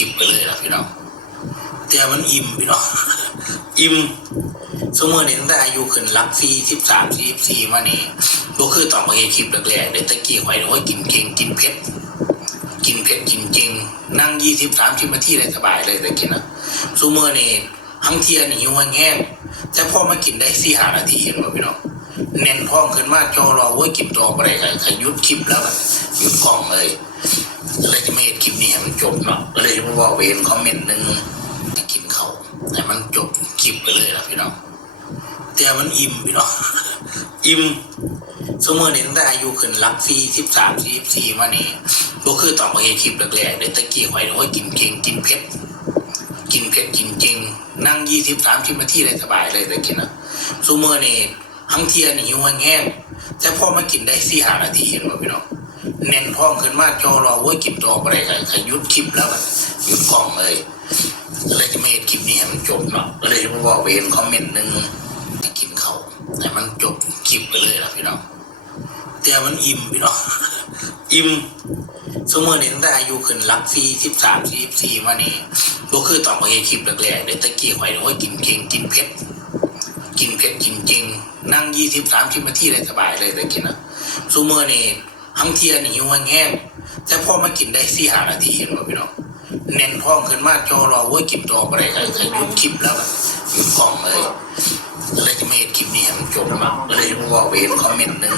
ลิปไปเลยนะพี่น้องแต่มันอิ่มพี่น้องอิ่มสมมตินี่ตั้งแต่อายุขึ้นหลักสี่สิบสามสี่สี่มานี่ก็คือต่อมาเห็นคลิปแรกๆเด็กตะกี้หอยโอ้ยกินเก่งกินเผ็ดกินเผ็ดกินจริง นั่งยี่สิบสามสิบนาทีได้สบายเลยต่กินนะสมมตินี่ทั้งเทียนหิวแห้งแต่พอมากินได้สี่ห้านาทีเห็นไหมพี่น้องเน้นท้องขึ้นมาจอรอไว้กินต่อไปเลยใครหยุดคลิปแล้วหยุดกล่องเลยเจบเนาะก็เลยจะมาบอเวนคอมเมนต์หนึ่งให้กินเขาวให้มันจบคลิปไปเลยนะพี่น้องแต่มันอิ่มพี่น้องอิ่มสมมตินี่ตั้งแต่อายุขึ้นหลักสี่สิบสามสี่สี่มานี่ก็คือต่อมาเห็นคลิปแรกๆเด็กตะกี้หอยโอ้ยกินเก่งกินเผ็ดกินเผ็ดกินจริงนั่งยี่สิบสามสิบนาทีได้สบายเลยต่กินนะสมมตินี่ทั้งเทียนหิวแห้งแต่พอมากินได้สี่ห้านาทีเห็นไหมพี่น้อง เน้นท้องขึ้นมาจอรอไว้กินต่อไปเลยใครหยุดคลิปแล้วหยุดกล่องเลยเลยจะไม่เห็นคลิปนี้ให้มันจบเนาะเลยจะมาบอกเวนคอมเมนต์หนึ่งกินเขาวให้มันจบคลิปไปเลยนะพี่น้องแต่มันอิ่มพี่น้องอิ่มสมมตินี่ตั้งแต่อายุขึ้นหลักสี่สิบสามสี่สิบสี่มานี่ก็คือต่อมาเห็นคลิปแรกๆเด็กตะกี้หอยโอ้ยกินเก่งกินเผ็ดกินเผ็ดกินจริงนั่งยี่สิบสามสิบนาทีได้สบายเลยแต่กินนะซูเมอร์นี่ ทั้งเทียนหิวแห้งแต่พอมากินได้สี่ห้านาทีเห็นไหมพี่น้องเน้นท้องขึ้นมาจอรอไว้กินต่อไปเลยใครยุดคลิปแล้วยุดกล่องเลยเลยจะไม่เห็นคลิปนี้ให้มันจบเนากเลยจะมาบอเวนคอมเมนต์หนึ่ง